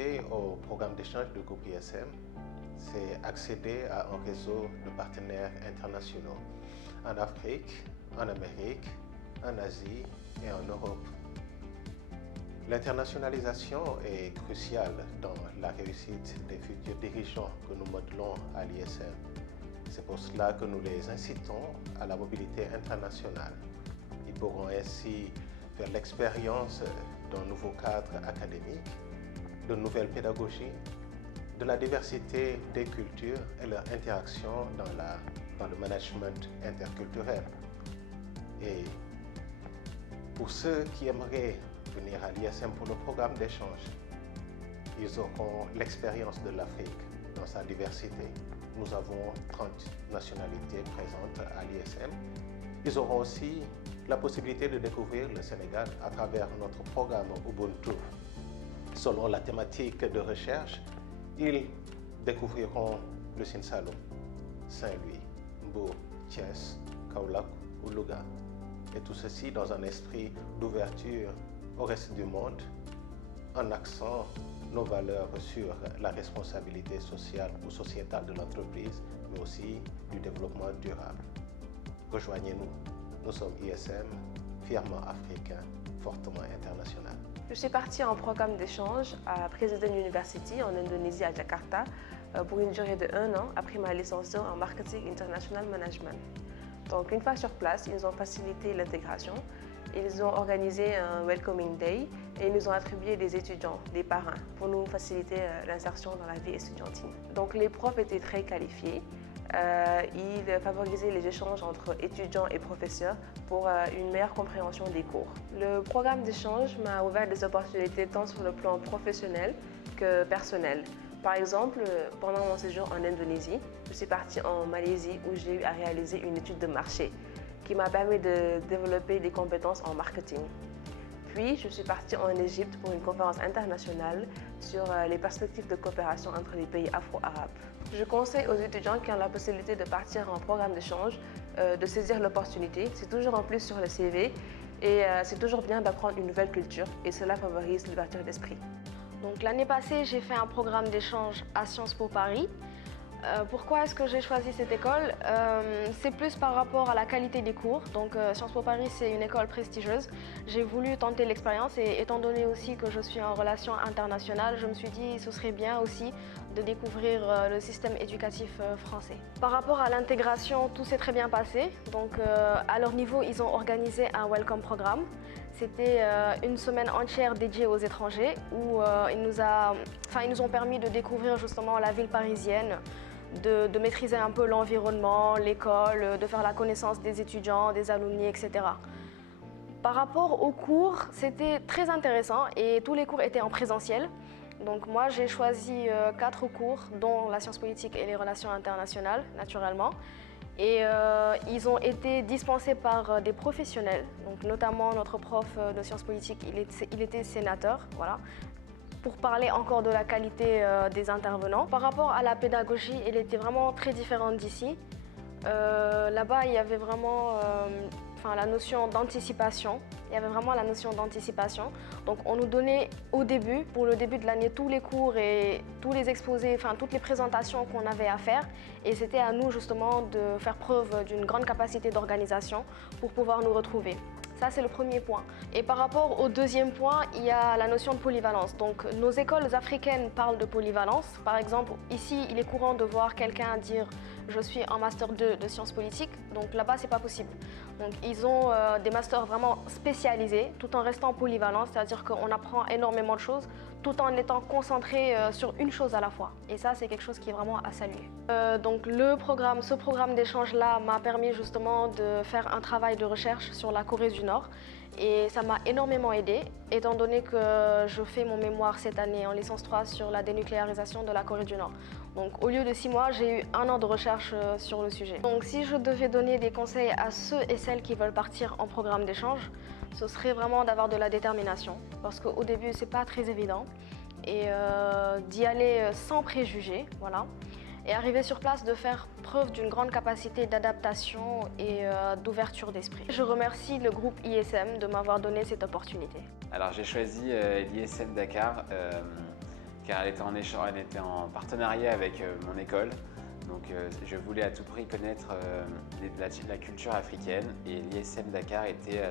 Participer au programme d'échange du groupe ISM, c'est accéder à un réseau de partenaires internationaux en Afrique, en Amérique, en Asie et en Europe. L'internationalisation est cruciale dans la réussite des futurs dirigeants que nous modelons à l'ISM. C'est pour cela que nous les incitons à la mobilité internationale. Ils pourront ainsi faire l'expérience d'un nouveau cadre académique, de nouvelles pédagogies, de la diversité des cultures et leur interaction dans le management interculturel. Et pour ceux qui aimeraient venir à l'ISM pour le programme d'échange, ils auront l'expérience de l'Afrique dans sa diversité. Nous avons 30 nationalités présentes à l'ISM. Ils auront aussi la possibilité de découvrir le Sénégal à travers notre programme Ubuntu. Selon la thématique de recherche, ils découvriront le Sine Saloum, Saint-Louis, Mbour, Thiès, Kaolack ou Louga. Et tout ceci dans un esprit d'ouverture au reste du monde, en axant nos valeurs sur la responsabilité sociale ou sociétale de l'entreprise, mais aussi du développement durable. Rejoignez-nous, nous sommes ISM, fièrement africain, fortement international. Je suis partie en programme d'échange à President University en Indonésie à Jakarta pour une durée de 1 an après ma licence en Marketing International Management. Donc une fois sur place, ils ont facilité l'intégration. Ils ont organisé un Welcoming Day et ils nous ont attribué des étudiants, des parrains, pour nous faciliter l'insertion dans la vie estudiantine. Donc les profs étaient très qualifiés. Ils favorisaient les échanges entre étudiants et professeurs pour une meilleure compréhension des cours. Le programme d'échange m'a ouvert des opportunités tant sur le plan professionnel que personnel. Par exemple, pendant mon séjour en Indonésie, je suis partie en Malaisie où j'ai eu à réaliser une étude de marché qui m'a permis de développer des compétences en marketing. Puis, je suis partie en Égypte pour une conférence internationale sur les perspectives de coopération entre les pays afro-arabes. Je conseille aux étudiants qui ont la possibilité de partir en programme d'échange de saisir l'opportunité. C'est toujours en plus sur le CV et c'est toujours bien d'apprendre une nouvelle culture et cela favorise l'ouverture d'esprit. Donc l'année passée, j'ai fait un programme d'échange à Sciences Po Paris. Pourquoi est-ce que j'ai choisi cette école? C'est plus par rapport à la qualité des cours. Donc Sciences Po Paris, c'est une école prestigieuse. J'ai voulu tenter l'expérience et étant donné aussi que je suis en relations internationales, je me suis dit que ce serait bien aussi de découvrir le système éducatif français. Par rapport à l'intégration, tout s'est très bien passé. Donc à leur niveau, ils ont organisé un Welcome Programme. C'était une semaine entière dédiée aux étrangers où ils nous ont permis de découvrir justement la ville parisienne, de maîtriser un peu l'environnement, l'école, de faire la connaissance des étudiants, des alumni, etc. Par rapport aux cours, c'était très intéressant et tous les cours étaient en présentiel. Donc moi, j'ai choisi 4 cours, dont la science politique et les relations internationales, naturellement. Et ils ont été dispensés par des professionnels, donc notamment notre prof de sciences politiques, il était sénateur, voilà, pour parler encore de la qualité des intervenants. Par rapport à la pédagogie, elle était vraiment très différente d'ici. Là-bas, il y avait vraiment la notion d'anticipation. Il y avait vraiment la notion d'anticipation. Donc on nous donnait au début, pour le début de l'année, tous les cours et tous les exposés, toutes les présentations qu'on avait à faire. Et c'était à nous justement de faire preuve d'une grande capacité d'organisation pour pouvoir nous retrouver. Ça, c'est le premier point. Et par rapport au deuxième point, il y a la notion de polyvalence. Donc, nos écoles africaines parlent de polyvalence. Par exemple, ici, il est courant de voir quelqu'un dire « je suis en Master 2 de sciences politiques ». Donc là-bas, c'est pas possible. Donc, ils ont des masters vraiment spécialisés, tout en restant polyvalents, c'est-à-dire qu'on apprend énormément de choses, tout en étant concentré sur une chose à la fois. Et ça, c'est quelque chose qui est vraiment à saluer. Donc, ce programme d'échange-là m'a permis justement de faire un travail de recherche sur la Corée du Nord. Et ça m'a énormément aidée, étant donné que je fais mon mémoire cette année en licence 3 sur la dénucléarisation de la Corée du Nord. Donc au lieu de 6 mois, j'ai eu 1 an de recherche sur le sujet. Donc si je devais donner des conseils à ceux et celles qui veulent partir en programme d'échange, ce serait vraiment d'avoir de la détermination. Parce qu'au début, c'est pas très évident. Et d'y aller sans préjugés, voilà. Et arriver sur place, de faire preuve d'une grande capacité d'adaptation et d'ouverture d'esprit. Je remercie le groupe ISM de m'avoir donné cette opportunité. Alors j'ai choisi l'ISM Dakar car elle était en partenariat avec mon école. Donc je voulais à tout prix connaître la culture africaine et l'ISM Dakar était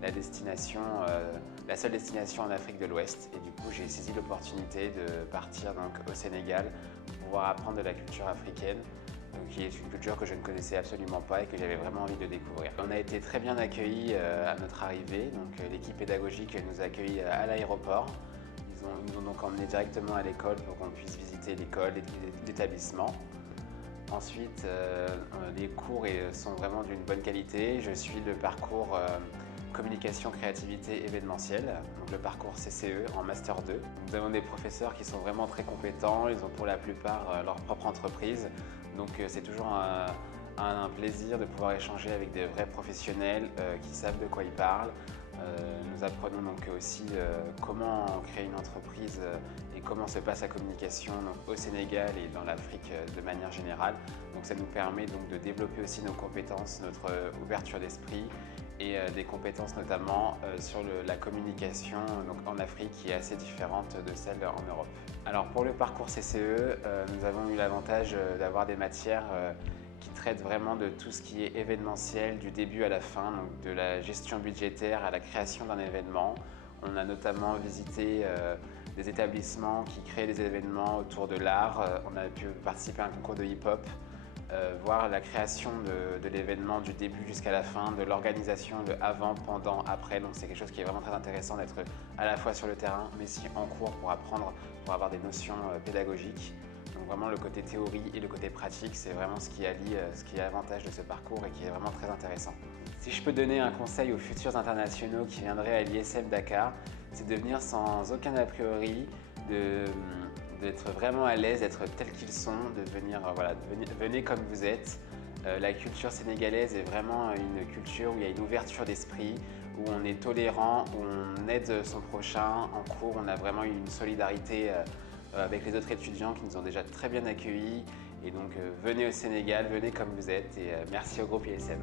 la seule destination en Afrique de l'Ouest. Et du coup, j'ai saisi l'opportunité de partir donc, au Sénégal pour pouvoir apprendre de la culture africaine, qui est une culture que je ne connaissais absolument pas et que j'avais vraiment envie de découvrir. On a été très bien accueillis à notre arrivée. L'équipe pédagogique nous a accueillis à l'aéroport. Ils nous ont donc emmenés directement à l'école pour qu'on puisse visiter l'école et l'établissement. Ensuite, les cours sont vraiment d'une bonne qualité. Je suis le parcours communication, créativité, événementielle, donc le parcours CCE en Master 2. Nous avons des professeurs qui sont vraiment très compétents, ils ont pour la plupart leur propre entreprise, donc c'est toujours un plaisir de pouvoir échanger avec des vrais professionnels qui savent de quoi ils parlent. Nous apprenons donc aussi comment créer une entreprise et comment se passe la communication au Sénégal et dans l'Afrique de manière générale. Donc ça nous permet donc de développer aussi nos compétences, notre ouverture d'esprit et des compétences notamment sur la communication donc en Afrique qui est assez différente de celle en Europe. Alors pour le parcours CCE, nous avons eu l'avantage d'avoir des matières qui traite vraiment de tout ce qui est événementiel du début à la fin, donc de la gestion budgétaire à la création d'un événement. On a notamment visité des établissements qui créent des événements autour de l'art. On a pu participer à un concours de hip-hop, voir la création de l'événement du début jusqu'à la fin, de l'organisation, de avant, pendant, après. Donc c'est quelque chose qui est vraiment très intéressant d'être à la fois sur le terrain, mais aussi en cours pour apprendre, pour avoir des notions pédagogiques. Donc vraiment le côté théorie et le côté pratique, c'est vraiment ce qui allie, ce qui est l'avantage de ce parcours et qui est vraiment très intéressant. Si je peux donner un conseil aux futurs internationaux qui viendraient à l'ISM Dakar, c'est de venir sans aucun a priori, d'être vraiment à l'aise, d'être tels qu'ils sont, de venir, venez comme vous êtes. La culture sénégalaise est vraiment une culture où il y a une ouverture d'esprit, où on est tolérant, où on aide son prochain. En cours, on a vraiment une solidarité avec les autres étudiants qui nous ont déjà très bien accueillis. Et donc venez au Sénégal, venez comme vous êtes et merci au groupe ISM.